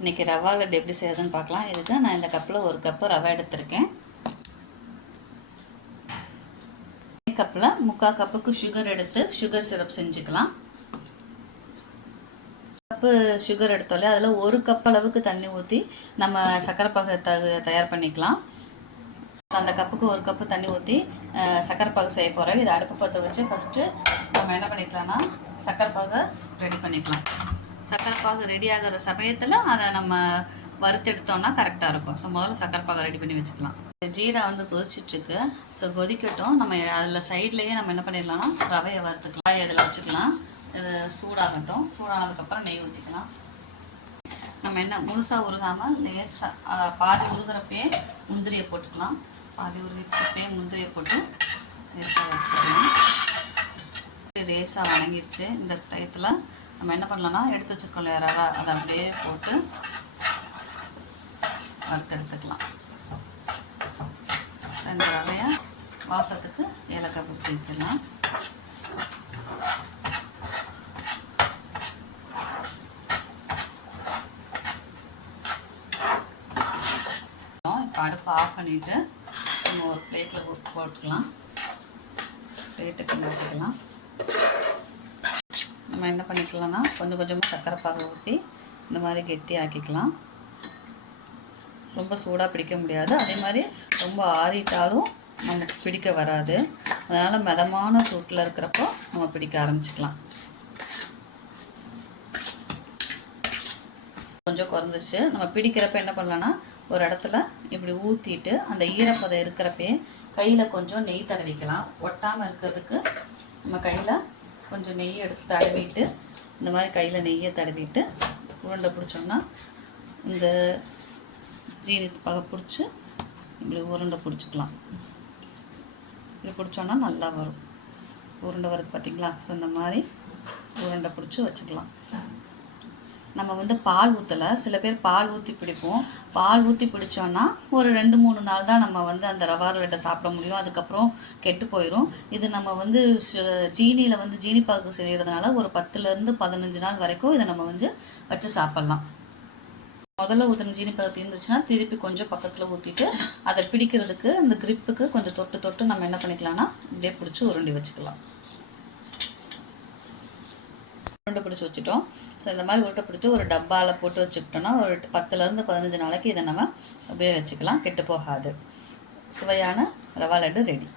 இன்றைக்கி ரவா லட்டு எப்படி செய்யறதுன்னு பார்க்கலாம். இதுக்கு நான் இந்த கப்பில் 1 கப்பு ரவை எடுத்திருக்கேன். கப்பில் 3/4 கப்புக்கு சுகர் எடுத்து சுகர் சிரப் செஞ்சுக்கலாம். கப்பு சுகர் எடுத்தோலே அதில் 1 கப் அளவுக்கு தண்ணி ஊற்றி நம்ம சர்க்கரை பாகு தயார் பண்ணிக்கலாம். அந்த கப்புக்கு 1 கப்பு தண்ணி ஊற்றி சர்க்கரை பாகு செய்ய போகிறேன். இதை அடுப்பு பற்ற வச்சு ஃபஸ்ட்டு நம்ம என்ன பண்ணிக்கலாம்னா சர்க்கரை பாகை ரெடி பண்ணிக்கலாம். சர்க்கரை பாகு ரெடி ஆகிற சமயத்தில் அதை நம்ம வறுத்தெடுத்தோம்னா கரெக்டாக இருக்கும். ஸோ முதல்ல சர்க்கரை பாகை ரெடி பண்ணி வச்சுக்கலாம். ஜீரா வந்து கொதிச்சிட்ருக்கு. ஸோ கொதிக்கட்டும். நம்ம அதில் சைட்லேயே நம்ம என்ன பண்ணிடலாம்னா ரவையை வறுத்துக்கலாம். இதில் வச்சுக்கலாம். இது சூடாகட்டும். சூடானதுக்கப்புறம் நெய் ஊற்றிக்கலாம். நம்ம என்ன முழுசாக உருகாமல் லேசாக பாதி உருகிறப்பே முந்திரியை போட்டுக்கலாம். பாதி உருகிறப்பே முந்திரியை போட்டு லேசாக வறுத்துக்கலாம். லேசாக வணங்கிடுச்சு. இந்த டயத்தில் நம்ம என்ன பண்ணலாம்னா எடுத்து வச்சுருக்கோம் இல்லையா ரவை, அதை அப்படியே போட்டு வறுத்தெடுத்துக்கலாம். இந்த ரவையை வாசத்துக்கு ஏலக்காய் போட்டு சேர்த்துக்கலாம். இப்போ அடுப்பு ஆஃப் பண்ணிவிட்டு நம்ம ஒரு பிளேட்டில் போட்டுக்கலாம். பிளேட்டுக்கு வச்சுக்கலாம். நம்ம என்ன பண்ணிக்கலாம்னா கொஞ்சம் கொஞ்சமாக சர்க்கரை பாகு ஊற்றி இந்த மாதிரி கெட்டி ஆக்கிக்கலாம். ரொம்ப சூடாக பிடிக்க முடியாது. அதே மாதிரி ரொம்ப ஆறிட்டாலும் நமக்கு பிடிக்க வராது. அதனால் மிதமான சூட்டில் இருக்கிறப்போ நம்ம பிடிக்க ஆரம்பிச்சுக்கலாம். கொஞ்சம் குறைஞ்சிச்சு. நம்ம பிடிக்கிறப்ப என்ன பண்ணலான்னா ஒரு இடத்துல இப்படி ஊற்றிட்டு அந்த ஈரப்பதம் இருக்கிறப்பே கையில் கொஞ்சம் நெய் தடவிக்கலாம். ஒட்டாமல் இருக்கிறதுக்கு நம்ம கையில் கொஞ்சம் நெய் எடுத்து தடவிட்டு இந்த மாதிரி கையில் நெய்யை தடவிட்டு உருண்டை பிடிச்சோம்னா இந்த ஜீனி பாகை பிடிச்சி இப்படி உருண்டை பிடிச்சிக்கலாம். இப்படி பிடிச்சோன்னா நல்லா வரும். உருண்டை வருது பார்த்திங்களா? ஸோ இந்த மாதிரி உருண்டை பிடிச்சி வச்சுக்கலாம். நம்ம வந்து பால் ஊற்றலை. சில பேர் பால் ஊற்றி பிடிப்போம். பால் ஊற்றி பிடிச்சோன்னா ஒரு 2-3 நாள் தான் நம்ம வந்து அந்த ரவா லட்டை சாப்பிட முடியும். அதுக்கப்புறம் கெட்டு போயிடும். இது நம்ம வந்து ஜீனியில் வந்து ஜீனி பாகு செய்கிறதுனால ஒரு 10லேருந்து 15 நாள் வரைக்கும் இதை நம்ம வந்து வச்சு சாப்பிட்லாம். முதல்ல ஊற்றின ஜீனி பாகு தீர்ந்துச்சுன்னா திருப்பி கொஞ்சம் பக்கத்தில் ஊற்றிட்டு அதை பிடிக்கிறதுக்கு இந்த கிரிப்புக்கு கொஞ்சம் தொட்டு தொட்டு நம்ம என்ன பண்ணிக்கலாம்னா இப்படியே பிடிச்சி உருண்டி வச்சுக்கலாம். உருண்டை பிடிச்சி வச்சுட்டோம். ஸோ இந்த மாதிரி உருண்டை பிடிச்சி ஒரு டப்பாவில் போட்டு வச்சுக்கிட்டோன்னா ஒரு 10லேருந்து 15 நாளைக்கு இதை நம்ம அப்படியே வச்சுக்கலாம். கெட்டு போகாது. சுவையான ரவா லட்டு ரெடி.